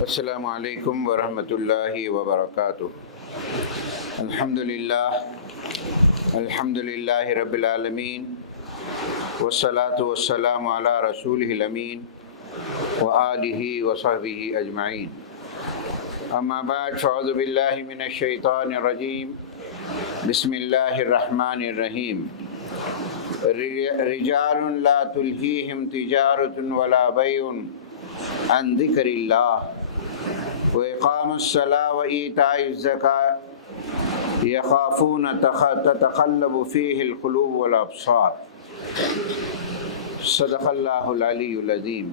السلام علیکم ورحمۃ اللہ وبرکاتہ۔ الحمد للہ رب العالمین والصلاة والسلام علی رسولہ الامین وآلہ وصحبہ اجمعین، اما بعد فاعوذ باللہ من الشیطان الرجیم، بسم اللہ الرحمن الرحیم۔ رجال لا تلہیہم تجارۃ ولا بیع عن ذکر اللہ وإقام الصلاة وإيتاء الزكاة يخافون تتقلب فيه القلوب والأبصار۔ صدق اللہ العلی العظیم۔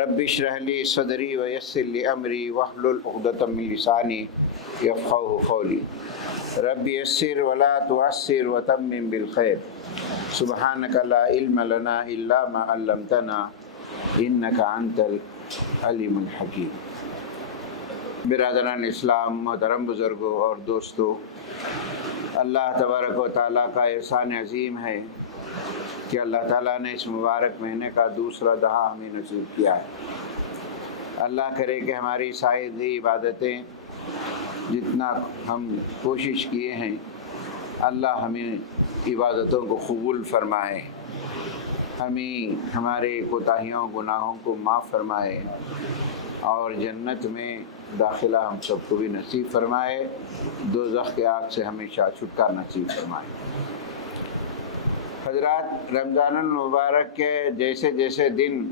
رب اشرح لي صدری ويسر لي أمری واحلل عقدۃ من لسانی يفقهوا قولی۔ رب يسر ولا تعسر وتمم بالخير، سبحانك لا علم لنا إلا ما علمتنا إنك أنت العلیم الحکیم۔ برادران اسلام، محترم بزرگوں اور دوستوں، اللہ تبارک و تعالیٰ کا احسان عظیم ہے کہ اللہ تعالیٰ نے اس مبارک مہینے کا دوسرا دہا ہمیں نصیب کیا ہے۔ اللہ کرے کہ ہماری سائے عبادتیں جتنا ہم کوشش کیے ہیں، اللہ ہمیں عبادتوں کو قبول فرمائے، ہمیں ہمارے کوتاہیوں گناہوں کو معاف فرمائے اور جنت میں داخلہ ہم سب کو بھی نصیب فرمائے، دوزخ کے آگ سے ہمیشہ چھٹکارا نصیب فرمائے۔ حضرات، رمضان المبارک کے جیسے جیسے دن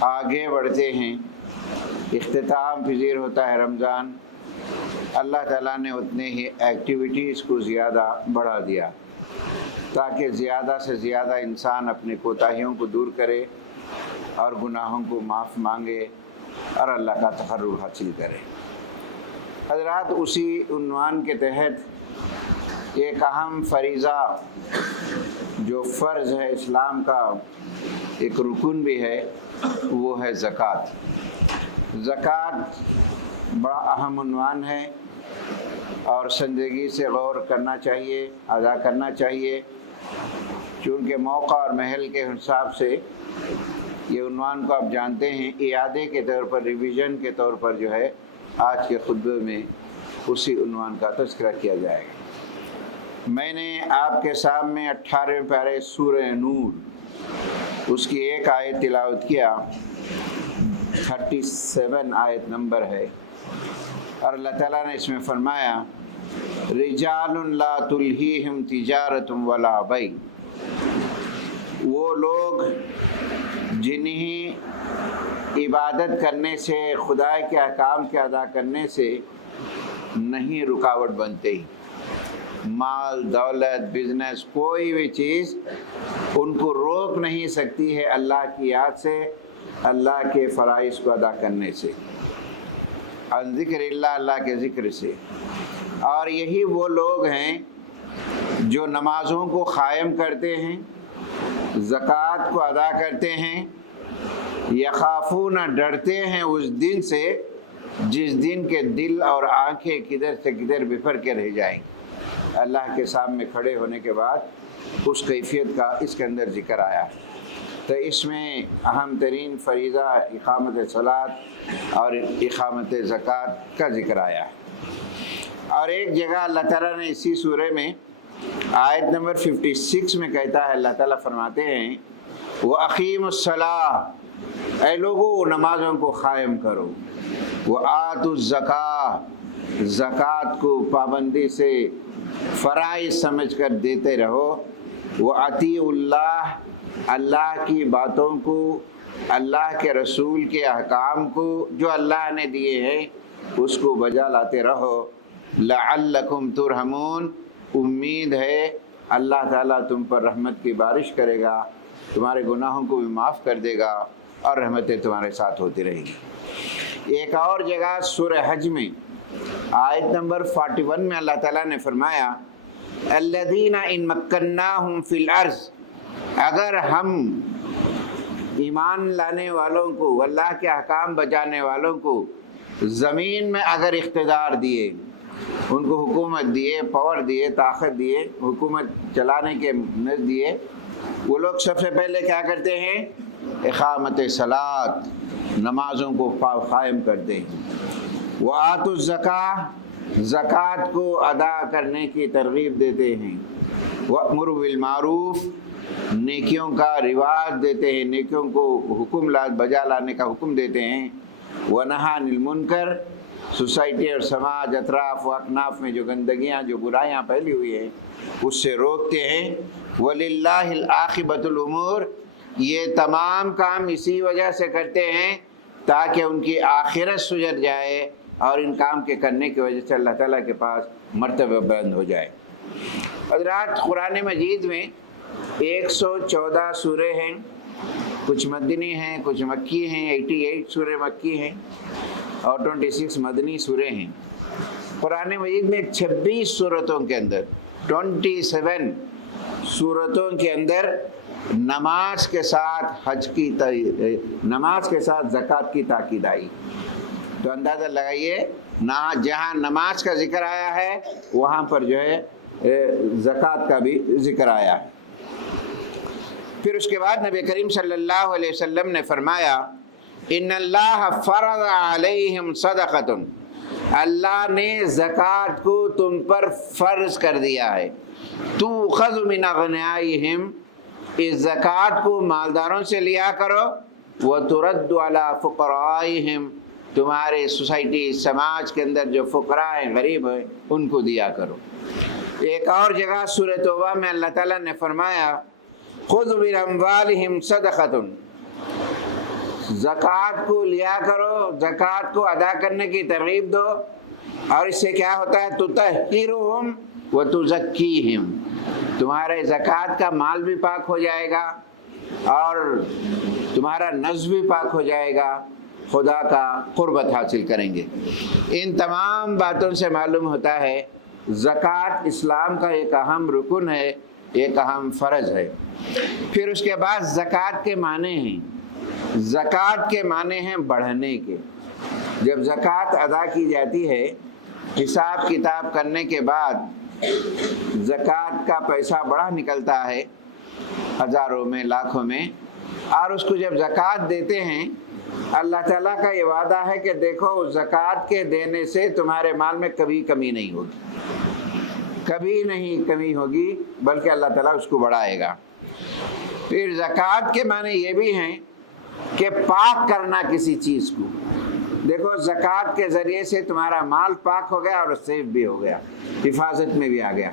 آگے بڑھتے ہیں، اختتام پذیر ہوتا ہے رمضان، اللہ تعالیٰ نے اتنے ہی ایکٹیویٹیز کو زیادہ بڑھا دیا تاکہ زیادہ سے زیادہ انسان اپنے کوتاہیوں کو دور کرے اور گناہوں کو معاف مانگے اور اللہ کا تقرب حاصل کرے۔ حضرات، اسی عنوان کے تحت ایک اہم فریضہ جو فرض ہے اسلام کا، ایک رکن بھی ہے، وہ ہے زکوٰۃ۔ زکوٰۃ بڑا اہم عنوان ہے اور سنجیدگی سے غور کرنا چاہیے، ادا کرنا چاہیے، چونکہ موقع اور محل کے حساب سے یہ عنوان کو آپ جانتے ہیں، اعادے کے طور پر، ریویژن کے طور پر جو ہے آج کے خطبے میں اسی عنوان کا تذکرہ کیا جائے گا۔ میں نے آپ کے سامنے 18ویں پارے سورہ نور، اس کی ایک آیت تلاوت کیا، 37 آیت نمبر ہے، اور اللہ تعالیٰ نے اس میں فرمایا رجال لا تلہیہم تجارۃ ولا بیع، وہ لوگ جنہیں عبادت کرنے سے، خدا کے احکام کے ادا کرنے سے نہیں رکاوٹ بنتے، مال دولت بزنس کوئی بھی چیز ان کو روک نہیں سکتی ہے اللہ کی یاد سے، اللہ کے فرائض کو ادا کرنے سے، عن ذکر اللہ، اللہ کے ذکر سے۔ اور یہی وہ لوگ ہیں جو نمازوں کو قائم کرتے ہیں، زکوٰۃ کو ادا کرتے ہیں، یخافون، ڈرتے ہیں اس دن سے جس دن کے دل اور آنکھیں کدھر سے کدھر بفر کے رہ جائیں گے۔ اللہ کے سامنے کھڑے ہونے کے بعد اس کیفیت کا اس کے اندر ذکر آیا، تو اس میں اہم ترین فریضہ اقامت صلاۃ اور اقامت زکوٰۃ کا ذکر آیا ہے۔ اور ایک جگہ اللہ تعالیٰ نے اسی سورہ میں آیت نمبر 56 میں کہتا ہے، اللہ تعالیٰ فرماتے ہیں وَأَقِیمُوا الصَّلَاةَ، اے لوگو نمازوں کو قائم کرو، وَآتُوا الزَّکَاةَ، زکوٰۃ کو پابندی سے فرائض سمجھ کر دیتے رہو، وَأَطِیعُوا اللَّهَ، اللہ کی باتوں کو، اللہ کے رسول کے احکام کو جو اللہ نے دیے ہیں اس کو بجا لاتے رہو، لعلکم ترحمون، امید ہے اللہ تعالیٰ تم پر رحمت کی بارش کرے گا، تمہارے گناہوں کو بھی معاف کر دے گا اور رحمتیں تمہارے ساتھ ہوتی رہیں گی۔ ایک اور جگہ سورہ حج میں آیت نمبر 41 میں اللہ تعالیٰ نے فرمایا الذین ان مکناہم فی الارض، اگر ہم ایمان لانے والوں کو، اللہ کے احکام بجانے والوں کو زمین میں اگر اقتدار دیے، ان کو حکومت دیے، پاور دیے، طاقت دیے، حکومت چلانے کے نظر دیے، وہ لوگ سب سے پہلے کیا کرتے ہیں؟ اقامت صلاۃ، نمازوں کو قائم کرتے ہیں۔ وآتوا الزکاۃ، زکوٰۃ کو ادا کرنے کی ترغیب دیتے ہیں۔ وأمروا بالمعروف، نیکیوں کا رواج دیتے ہیں، نیکیوں کو حکم بجا لانے کا حکم دیتے ہیں۔ ونہی عن المنکر، سوسائٹی اور سماج، اطراف و اکناف میں جو گندگیاں، جو برائیاں پھیلی ہوئی ہیں اس سے روکتے ہیں۔ وَلِلَّهِ الْعَاقِبَةُ الْأُمُورِ، یہ تمام کام اسی وجہ سے کرتے ہیں تاکہ ان کی آخرت سجر جائے اور ان کام کے کرنے کی وجہ سے اللہ تعالیٰ کے پاس مرتبہ بلند ہو جائے۔ حضرات، قرآن مجید میں 114 سورے ہیں، کچھ مدنی ہیں، کچھ مکی ہیں، 88 سورے مکی ہیں اور 26 مدنی سورے ہیں۔ قرآن مجید میں 26 صورتوں کے اندر، 27 صورتوں کے اندر نماز کے ساتھ نماز کے ساتھ زکوٰۃ کی تاکید آئی۔ تو اندازہ لگائیے، جہاں نماز کا ذکر آیا ہے وہاں پر جو ہے زکوٰۃ کا بھی ذکر آیا ہے۔ پھر اس کے بعد نبی کریم صلی اللہ علیہ وسلم نے فرمایا، ان اللہ فرض علیہم صدقۃ، اللہ نے زکوٰۃ کو تم پر فرض کر دیا ہے۔ تؤخذ من اغنیائہم، اس زکوٰۃ کو مالداروں سے لیا کرو، وترد علی فقرائہم، تمہارے سوسائٹی سماج کے اندر جو فقراء ہیں، غریب ہیں، ان کو دیا کرو۔ ایک اور جگہ سورہ توبہ میں اللہ تعالیٰ نے فرمایا، خذ من اموالہم صدقۃ، زکوٰۃ کو لیا کرو، زکوٰۃ کو ادا کرنے کی ترغیب دو، اور اس سے کیا ہوتا ہے، تطہرہم وتزکیہم، تمہارے زکوٰۃ کا مال بھی پاک ہو جائے گا اور تمہارا نفس بھی پاک ہو جائے گا، خدا کا قربت حاصل کریں گے۔ ان تمام باتوں سے معلوم ہوتا ہے زکوٰۃ اسلام کا ایک اہم رکن ہے، ایک اہم فرض ہے۔ پھر اس کے بعد زکوٰۃ کے معنی ہیں، زکوٰۃ کے معنی ہیں بڑھنے کے۔ جب زکوٰۃ ادا کی جاتی ہے، حساب کتاب کرنے کے بعد زکوٰۃ کا پیسہ بڑا نکلتا ہے، ہزاروں میں، لاکھوں میں، اور اس کو جب زکوٰۃ دیتے ہیں، اللہ تعالیٰ کا یہ وعدہ ہے کہ دیکھو زکوٰۃ کے دینے سے تمہارے مال میں کبھی کمی نہیں ہوگی، کبھی نہیں کمی ہوگی، بلکہ اللہ تعالیٰ اس کو بڑھائے گا۔ پھر زکوٰۃ کے معنی یہ بھی ہیں کہ پاک کرنا کسی چیز کو۔ دیکھو زکوٰۃ کے ذریعے سے تمہارا مال پاک ہو گیا اور سیف بھی ہو گیا، حفاظت میں بھی آ گیا،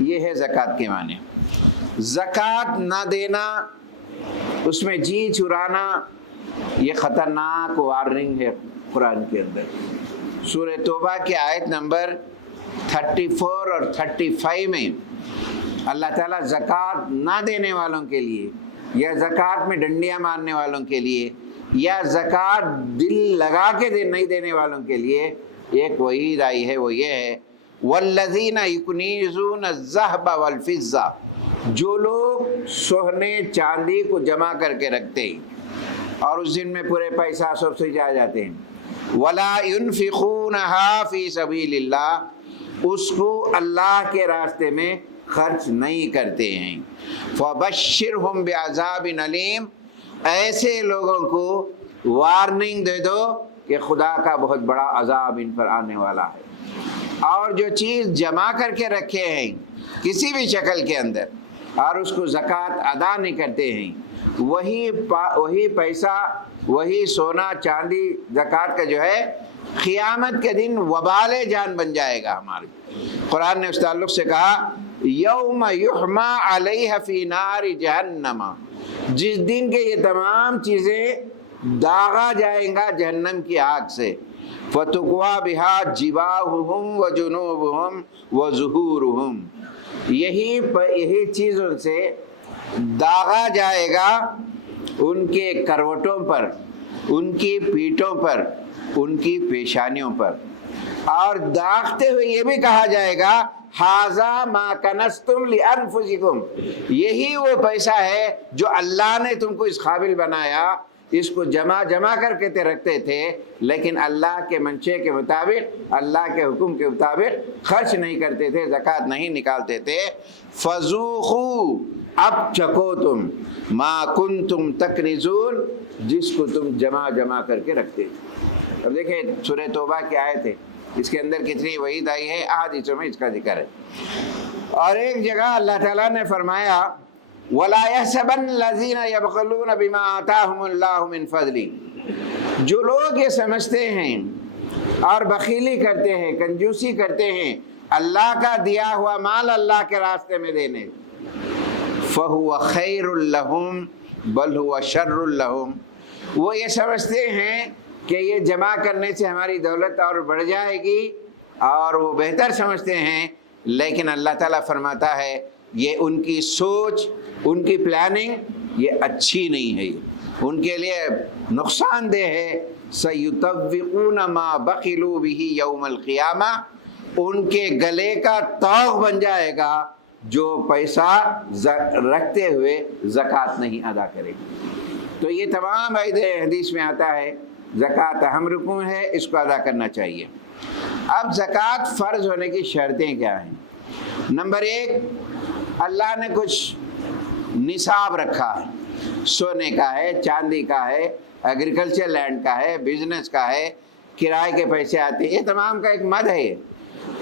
یہ ہے زکوٰۃ کے معنی۔ زکوٰۃ نہ دینا، اس میں جی چرانا، یہ خطرناک وارننگ ہے قرآن کے اندر۔ سورہ توبہ کی آیت نمبر 34 اور 35 میں اللہ تعالیٰ زکوٰۃ نہ دینے والوں کے لیے، یا زکوٰۃ میں ڈنڈیاں مارنے والوں کے لیے، یا زکوٰۃ دل لگا کے نہیں دینے والوں کے لیے ایک وعید آئی ہے، وہ یہ ہے، والذین یکنیزون الذہب والفضہ، جو لوگ سونے چاندی کو جمع کر کے رکھتے ہیں اور اس دن میں پورے پیسہ سب سے جا جاتے ہیں، ولا ينفقونها فی سبیل اللہ، اس کو اللہ کے راستے میں خرچ نہیں کرتے ہیں، فبشرہم بعذاب علیم، ایسے لوگوں کو وارننگ دے دو کہ خدا کا بہت بڑا عذاب ان پر آنے والا ہے۔ اور جو چیز جمع کر کے رکھے ہیں کسی بھی شکل کے اندر اور اس کو زکوٰۃ ادا نہیں کرتے ہیں، وہی پیسہ، وہی سونا چاندی زکوٰۃ کا جو ہے قیامت کے دن وبال جان بن جائے گا ہمارے۔ قرآن نے اس تعلق سے کہا، یوم یحمى علیہ فی نار جہنم، جس دن کے یہ تمام چیزیں داغا جائیں گا جہنم کی آگ سے، فتقویٰ بہا جباہہم وجنوبہم وظہورہم، یہی چیزوں سے داغا جائے گا ان کے کروٹوں پر، ان کی پیٹھوں پر، ان کی پیشانیوں پر، اور داغتے ہوئے یہ بھی کہا جائے گا، ھذا ما کنزتم لانفسکم، یہی وہ پیسہ ہے جو اللہ نے تم کو اس قابل بنایا، اس کو جمع کر کے رکھتے تھے، لیکن اللہ کے منشے کے مطابق، اللہ کے حکم کے مطابق خرچ نہیں کرتے تھے، زکوٰۃ نہیں نکالتے تھے، فذوقوا، اب چکو تم ما کنتم تکنزون، جس کو تم جمع کر کے رکھتے تھے۔ اب دیکھیں سورہ توبہ کی آیت ہے، اس کے اندر کتنی وعید آئی ہے، احادیثوں میں اس کا ذکر ہے۔ اور ایک جگہ اللہ تعالیٰ نے فرمایا وَلَا يَحْسَبَنَّ الَّذِينَ يَبْخَلُونَ بِمَا آتَاهُمُ اللَّهُ مِنْ فَضْلِهِ، جو لوگ یہ سمجھتے ہیں اور بخیلی کرتے ہیں، کنجوسی کرتے ہیں اللہ کا دیا ہوا مال اللہ کے راستے میں دینے، فَهُوَ خَيْرٌ لَهُمْ بَلْ هُوَ شَرٌّ لَهُمْ، وہ یہ سمجھتے ہیں کہ یہ جمع کرنے سے ہماری دولت اور بڑھ جائے گی اور وہ بہتر سمجھتے ہیں، لیکن اللہ تعالیٰ فرماتا ہے یہ ان کی سوچ، ان کی پلاننگ یہ اچھی نہیں ہے، ان کے لیے نقصان دہ ہے۔ سَيُطَوِّقُونَ مَا بَخِلُوا بِهِ يَوْمَ الْقِيَامَةِ، ان کے گلے کا طوق بن جائے گا جو پیسہ رکھتے ہوئے زکوٰۃ نہیں ادا کرے گا۔ تو یہ تمام حدیث میں آتا ہے زکوٰۃ اہم رکن ہے، اس کو ادا کرنا چاہیے۔ اب زکوٰۃ فرض ہونے کی شرطیں کیا ہیں؟ نمبر 1، اللہ نے کچھ نصاب رکھا ہے، سونے کا ہے، چاندی کا ہے، ایگریکلچر لینڈ کا ہے، بزنس کا ہے، کرائے کے پیسے آتے ہیں، یہ تمام کا ایک مد ہے۔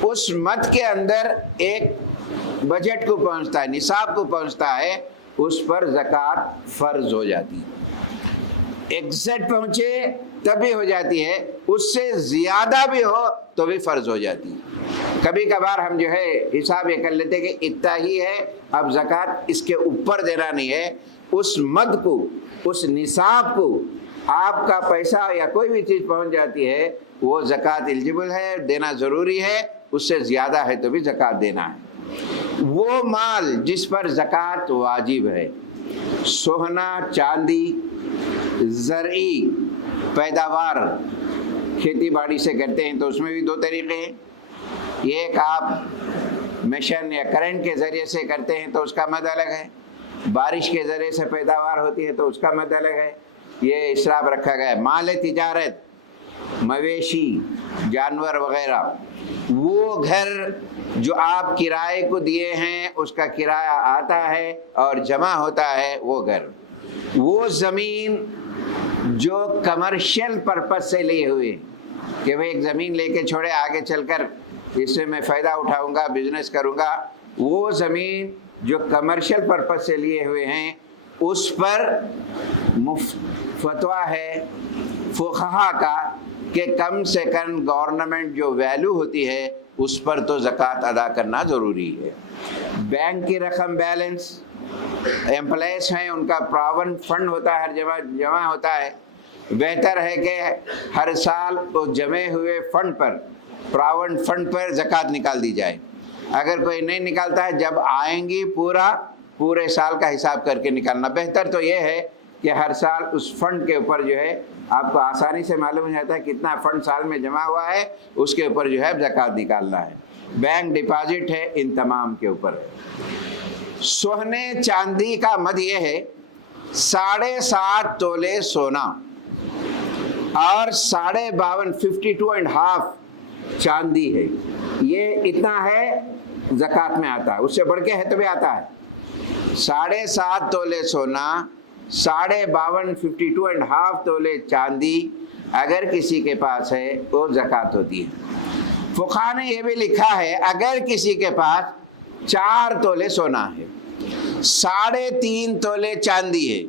اس مد کے اندر ایک بجٹ کو پہنچتا ہے، نصاب کو پہنچتا ہے، اس پر زکوٰۃ فرض ہو جاتی ہے۔ ایگزیکٹ پہنچے تب بھی ہو جاتی ہے، اس سے زیادہ بھی ہو تو بھی فرض ہو جاتی ہے۔ کبھی کبھار ہم جو ہے حساب یہ کر لیتے کہ اتنا ہی ہے، اب زکوٰۃ اس کے اوپر دینا نہیں ہے، اس مد کو، اس نصاب کو آپ کا پیسہ یا کوئی بھی چیز پہنچ جاتی ہے، وہ زکوٰۃ ایلیجبل ہے، دینا ضروری ہے، اس سے زیادہ ہے تو بھی زکوٰۃ دینا ہے۔ وہ مال جس پر زکوٰۃ واجب ہے، سونا، چاندی، زرعی پیداوار کھیتی باڑی سے کرتے ہیں تو اس میں بھی 2 طریقے ہیں، ایک آپ مشین یا کرنٹ کے ذریعے سے کرتے ہیں تو اس کا مد الگ ہے، بارش کے ذریعے سے پیداوار ہوتی ہے تو اس کا مد الگ ہے، یہ اسراف رکھا گیا ہے۔ مال تجارت، مویشی، جانور وغیرہ، وہ گھر جو آپ کرائے کو دیے ہیں اس کا کرایہ آتا ہے اور جمع ہوتا ہے، وہ گھر، وہ زمین جو کمرشل پرپس سے لیے ہوئے کہ میں ایک زمین لے کے چھوڑے آگے چل کر اس سے میں فائدہ اٹھاؤں گا، بزنس کروں گا، وہ زمین جو کمرشل پرپس سے لیے ہوئے ہیں اس پر فتویٰ ہے فقہا کا کہ کم سے کم گورنمنٹ جو ویلیو ہوتی ہے اس پر تو زکوٰۃ ادا کرنا ضروری ہے۔ بینک کی رقم بیلنس، ایمپلائیز ہیں ان کا پراوڈنٹ فنڈ ہوتا ہے، ہر جمع ہوتا ہے، بہتر ہے کہ ہر سال وہ جمع ہوئے فنڈ پر، پراوڈنٹ فنڈ پر زکوٰۃ نکال دی جائے۔ اگر کوئی نہیں نکالتا ہے، جب آئیں گی پورے سال کا حساب کر کے نکالنا بہتر۔ تو یہ ہے کہ ہر سال اس فنڈ کے اوپر جو ہے آپ کو آسانی سے معلوم ہو جاتا ہے کتنا فنڈ سال میں جمع ہوا ہے، اس کے اوپر جو ہے زکوٰۃ نکالنا ہے۔ بینک ڈپازٹ ہے، ان تمام کے اوپر۔ سونے چاندی کا مد یہ ہے 7.5 تولے سونا اور 52.5 52.5 چاندی ہے، یہ اتنا ہے زکوٰۃ میں آتا ہے، اس سے بڑھ کے ہے تو بھی آتا ہے۔ 7.5 تولے سونا، 52.5 52.5 تولے چاندی اگر کسی کے پاس ہے وہ زکوٰۃ ہوتی ہے۔ فقہا نے یہ بھی لکھا ہے اگر کسی کے پاس 4 تولے سونا ہے، 3.5 تولے چاندی ہے،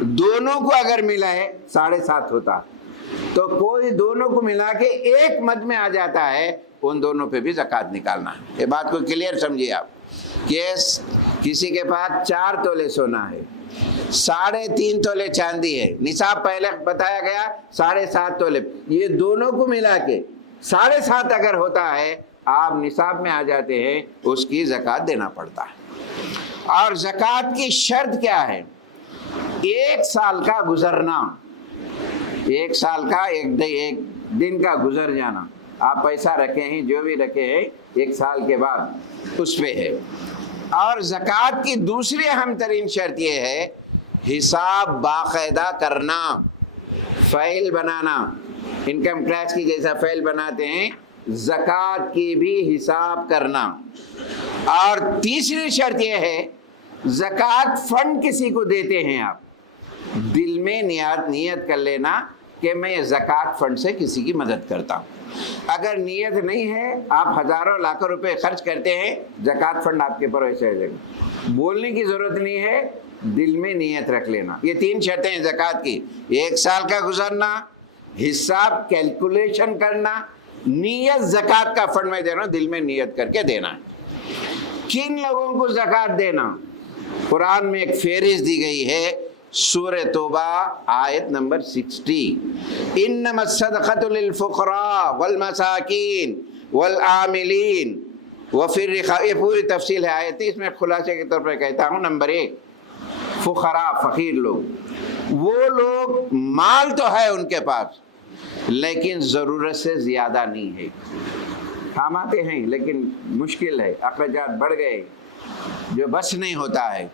دونوں کو اگر ملا ہے 7.5 ہوتا، تو کوئی دونوں کو ملا کے ایک مد میں آ جاتا ہے، ان دونوں پہ بھی زکوٰۃ نکالنا ہے۔ یہ بات کو کلیئر سمجھیے آپ کہ کسی کے پاس 4 تولے سونا ہے، 3.5 تولے چاندی ہے، نصاب پہلے بتایا گیا 7.5 تولے، یہ دونوں کو ملا کے 7.5 اگر ہوتا ہے آپ نصاب میں آ جاتے ہیں، اس کی زکوٰۃ دینا پڑتا ہے۔ اور زکوٰۃ کی شرط کیا ہے؟ 1 سال کا گزرنا، 1 سال کا ایک دن کا گزر جانا، آپ پیسہ رکھے ہیں جو بھی رکھے ہیں 1 سال کے بعد اس پہ ہے۔ اور زکوٰۃ کی دوسری اہم ترین شرط یہ ہے حساب باقاعدہ کرنا، فائل بنانا، انکم ٹیکس کی جیسا فائل بناتے ہیں، زکوٰۃ کی بھی حساب کرنا۔ اور تیسری شرط یہ ہے زکوٰۃ فنڈ کسی کو دیتے ہیں آپ، دل میں نیت کر لینا کہ میں زکوٰۃ فنڈ سے کسی کی مدد کرتا ہوں۔ اگر نیت نہیں ہے، آپ ہزاروں لاکھوں روپے خرچ کرتے ہیں، زکوٰۃ فنڈ آپ کے پر ایسے آ جائے گا۔ بولنے کی ضرورت نہیں ہے، دل میں نیت رکھ لینا۔ یہ 3 شرطیں ہیں زکوٰۃ کی: 1 سال کا گزرنا، حساب کیلکولیشن کرنا، نیت زکوٰۃ کا فنڈ میں دے رہا ہوں، دل میں نیت کر کے دینا ہے۔ کن لوگوں کو زکوٰۃ دینا؟ قرآن میں ایک فہرست دی گئی ہے، سورہ توبہ آیت نمبر 60، انما الصدقۃ للفقراء والمساکین والعاملین وفی الرقاب۔ یہ پوری تفصیل ہے آیت، اس میں خلاصے کے طور پر کہتا ہوں، نمبر 1 فقراء، فقیر لوگ، وہ لوگ مال تو ہے ان کے پاس لیکن ضرورت سے زیادہ نہیں ہے، کماتے ہیں لیکن مشکل ہے، اخراجات بڑھ گئے، جو بس نہیں ہوتا ہے،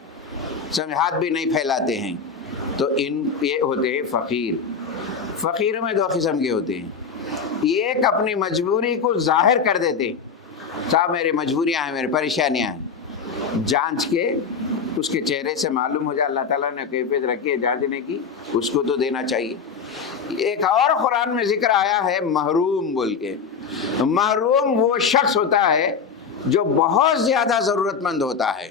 ہاتھ بھی نہیں پھیلاتے ہیں، تو یہ ہوتے ہیں فقیر۔ فقیروں میں 2 قسم کے ہوتے ہیں، ایک اپنی مجبوری کو ظاہر کر دیتے ہیں، صاحب میری مجبوریاں ہیں، میری پریشانیاں ہیں، جانچ کے اس کے چہرے سے معلوم ہو جائے اللہ تعالیٰ نے کیفیت رکھی ہے جانچنے کی، اس کو تو دینا چاہیے۔ ایک اور قرآن میں ذکر آیا ہے محروم بول کے، محروم وہ شخص ہوتا ہے جو بہت زیادہ ضرورت مند ہوتا ہے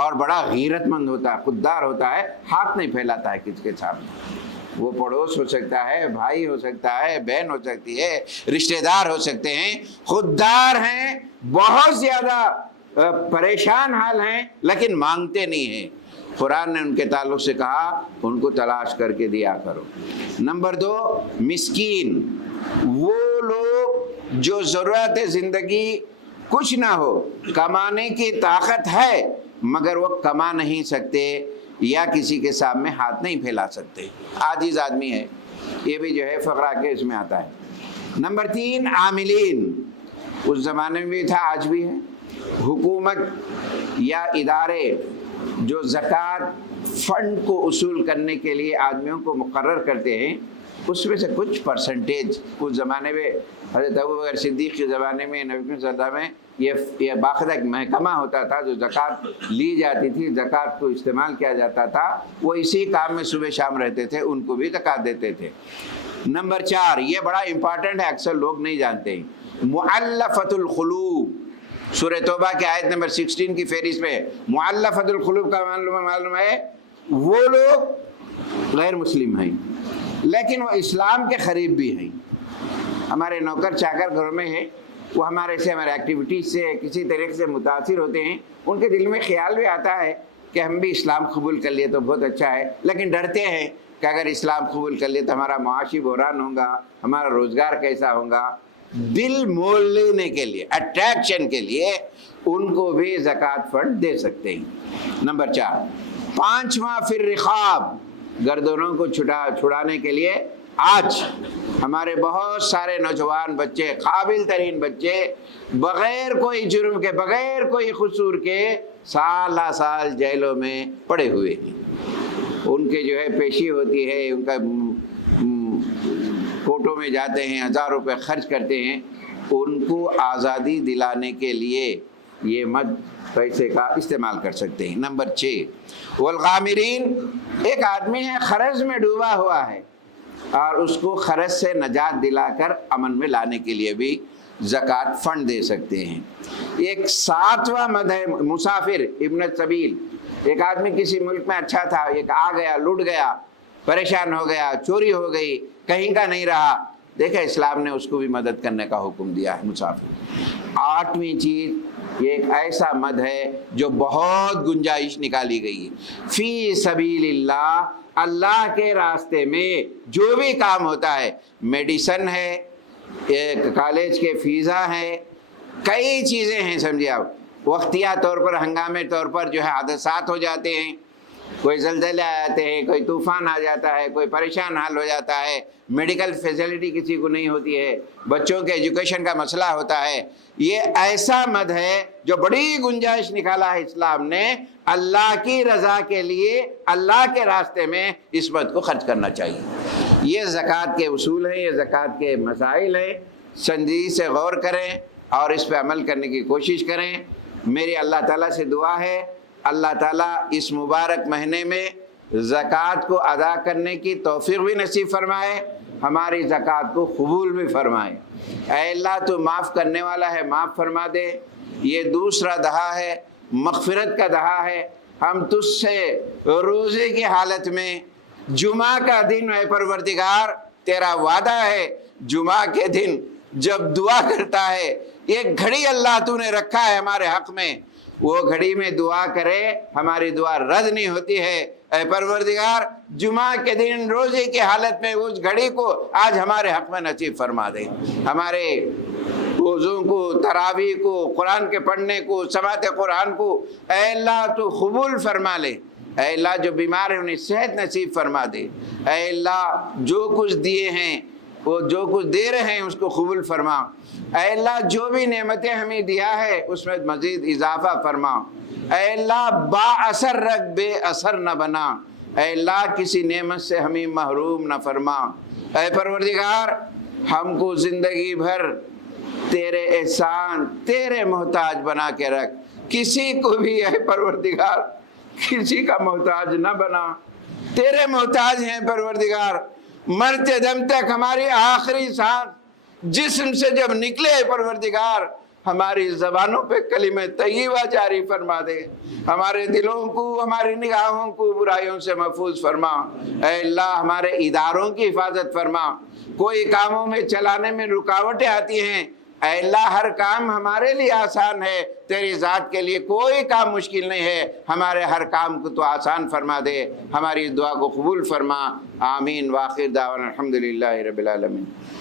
اور بڑا غیرت مند ہوتا ہے، خوددار ہوتا ہے، ہاتھ نہیں پھیلاتا ہے کسی کے سامنے۔ وہ پڑوس ہو سکتا ہے، بھائی ہو سکتا ہے، بہن ہو سکتی ہے، رشتہ دار ہو سکتے ہیں، خوددار ہیں، بہت زیادہ پریشان حال ہیں لیکن مانگتے نہیں ہیں۔ قرآن نے ان کے تعلق سے کہا ان کو تلاش کر کے دیا کرو۔ نمبر 2 مسکین، وہ لوگ جو ضرورت زندگی کچھ نہ ہو، کمانے کی طاقت ہے مگر وہ کما نہیں سکتے یا کسی کے سامنے ہاتھ نہیں پھیلا سکتے، عاجز آدمی ہے، یہ بھی جو ہے فقراء کے اس میں آتا ہے۔ نمبر 3 عاملین، اس زمانے میں بھی تھا، آج بھی ہے، حکومت یا ادارے جو زکوٰۃ فنڈ کو اصول کرنے کے لیے آدمیوں کو مقرر کرتے ہیں، اس میں سے کچھ پرسنٹیج اس زمانے میں حضرت ابوبکر صدیق کے زمانے میں، نبی صلی اللہ علیہ وسلم میں یہ باقاعدہ ایک محکمہ ہوتا تھا جو زکوٰۃ لی جاتی تھی، زکوٰۃ کو استعمال کیا جاتا تھا، وہ اسی کام میں صبح شام رہتے تھے، ان کو بھی زکوٰۃ دیتے تھے۔ نمبر 4 یہ بڑا امپارٹنٹ ہے، اکثر لوگ نہیں جانتے ہیں، مؤلفۃ القلوب، سورہ توبہ کی آیت نمبر 16 کی فہرست میں مؤلفۃ القلوب کا معلوم ہے وہ لوگ غیر مسلم ہیں لیکن وہ اسلام کے قریب بھی ہیں، ہمارے نوکر چاکر گھروں میں ہیں، وہ ہمارے ایکٹیویٹیز سے کسی طریقے سے متاثر ہوتے ہیں، ان کے دل میں خیال بھی آتا ہے کہ ہم بھی اسلام قبول کر لیے تو بہت اچھا ہے، لیکن ڈرتے ہیں کہ اگر اسلام قبول کر لیے تو ہمارا معاشی بحران ہوگا، ہمارا روزگار کیسا ہوگا۔ دل مول لینے کے لیے، اٹریکشن کے لیے ان کو بھی زکوٰۃ فنڈ دے سکتے ہیں۔ نمبر 4 5واں فی الرقاب، گردنوں کو چھڑانے کے لیے آج ہمارے بہت سارے نوجوان بچے، قابل ترین بچے، بغیر کوئی جرم کے، بغیر کوئی قصور کے سالہ سال جیلوں میں پڑے ہوئے ہیں، ان کے جو ہے پیشی ہوتی ہے، ان کا کورٹوں میں جاتے ہیں، 1000 روپے خرچ کرتے ہیں، ان کو آزادی دلانے کے لیے یہ مد پیسے کا استعمال کر سکتے ہیں۔ نمبر 6 والغامرین، ایک آدمی ہے قرض میں ڈوبا ہوا ہے اور اس کو قرض سے نجات دلا کر امن میں لانے کے لیے بھی زکوٰۃ فنڈ دے سکتے ہیں۔ ایک 7واں مد ہے مسافر ابن السبیل، ایک آدمی کسی ملک میں اچھا تھا، ایک آ گیا، لٹ گیا، پریشان ہو گیا، چوری ہو گئی، کہیں کا نہیں رہا، دیکھیں اسلام نے اس کو بھی مدد کرنے کا حکم دیا ہے، مسافر۔ 8ویں چیز یہ ایک ایسا مد ہے جو بہت گنجائش نکالی گئی ہے، فی سبیل اللہ، اللہ کے راستے میں جو بھی کام ہوتا ہے، میڈیسن ہے، کالج کے فیسا ہے، کئی چیزیں ہیں، سمجھے آپ، وقتیہ طور پر، ہنگامی طور پر جو ہے حادثات ہو جاتے ہیں، کوئی زلزلے آ جاتے ہیں، کوئی طوفان آ جاتا ہے، کوئی پریشان حال ہو جاتا ہے، میڈیکل فیسلٹی کسی کو نہیں ہوتی ہے، بچوں کے ایجوکیشن کا مسئلہ ہوتا ہے، یہ ایسا مد ہے جو بڑی گنجائش نکالا ہے اسلام نے، اللہ کی رضا کے لیے، اللہ کے راستے میں اس مد کو خرچ کرنا چاہیے۔ یہ زکوٰۃ کے اصول ہیں، یہ زکوٰۃ کے مسائل ہیں، سنجیدگی سے غور کریں اور اس پہ عمل کرنے کی کوشش کریں۔ میری اللہ تعالیٰ سے دعا ہے اللہ تعالیٰ اس مبارک مہینے میں زکوٰۃ کو ادا کرنے کی توفیق بھی نصیب فرمائے، ہماری زکوٰۃ کو قبول بھی فرمائے۔ اے اللہ تو معاف کرنے والا ہے، معاف فرما دے۔ یہ دوسرا دہا ہے، مغفرت کا دہا ہے۔ ہم تجھ سے روزے کی حالت میں جمعہ کا دن اے پروردگار تیرا وعدہ ہے، جمعہ کے دن جب دعا کرتا ہے، ایک گھڑی اللہ تو نے رکھا ہے ہمارے حق میں، وہ گھڑی میں دعا کرے ہماری دعا رد نہیں ہوتی ہے۔ اے پروردگار جمعہ کے دن روزے کی حالت میں اس گھڑی کو آج ہمارے حق میں نصیب فرما دے۔ ہمارے روزوں کو، تراویح کو، قرآن کے پڑھنے کو، سماعت قرآن کو اے اللہ تو قبول فرما لے۔ اے اللہ جو بیمار ہیں انہیں صحت نصیب فرما دے۔ اے اللہ جو کچھ دیے ہیں، وہ جو کچھ دے رہے ہیں اس کو قبول فرما۔ اے اللہ جو بھی نعمتیں ہمیں دیا ہے اس میں مزید اضافہ فرما۔ اے اللہ با اثر رکھ، بے اثر نہ بنا۔ اے اللہ کسی نعمت سے ہمیں محروم نہ فرما۔ اے پروردگار ہم کو زندگی بھر تیرے احسان، تیرے محتاج بنا کے رکھ، کسی کو بھی اے پروردگار کسی کا محتاج نہ بنا۔ تیرے محتاج ہیں پروردگار، مرتے دم تک ہماری آخری سانس جسم سے جب نکلے پروردگار ہماری زبانوں پہ کلمہ طیبہ جاری فرما دے، ہمارے دلوں کو، ہماری نگاہوں کو برائیوں سے محفوظ فرما۔ اے اللہ ہمارے اداروں کی حفاظت فرما، کوئی کاموں میں چلانے میں رکاوٹیں آتی ہیں، اے اللہ ہر کام ہمارے لیے آسان ہے، تیری ذات کے لیے کوئی کام مشکل نہیں ہے، ہمارے ہر کام کو تو آسان فرما دے، ہماری اس دعا کو قبول فرما۔ آمین۔ وآخر دعوانا الحمدللہ رب العالمین۔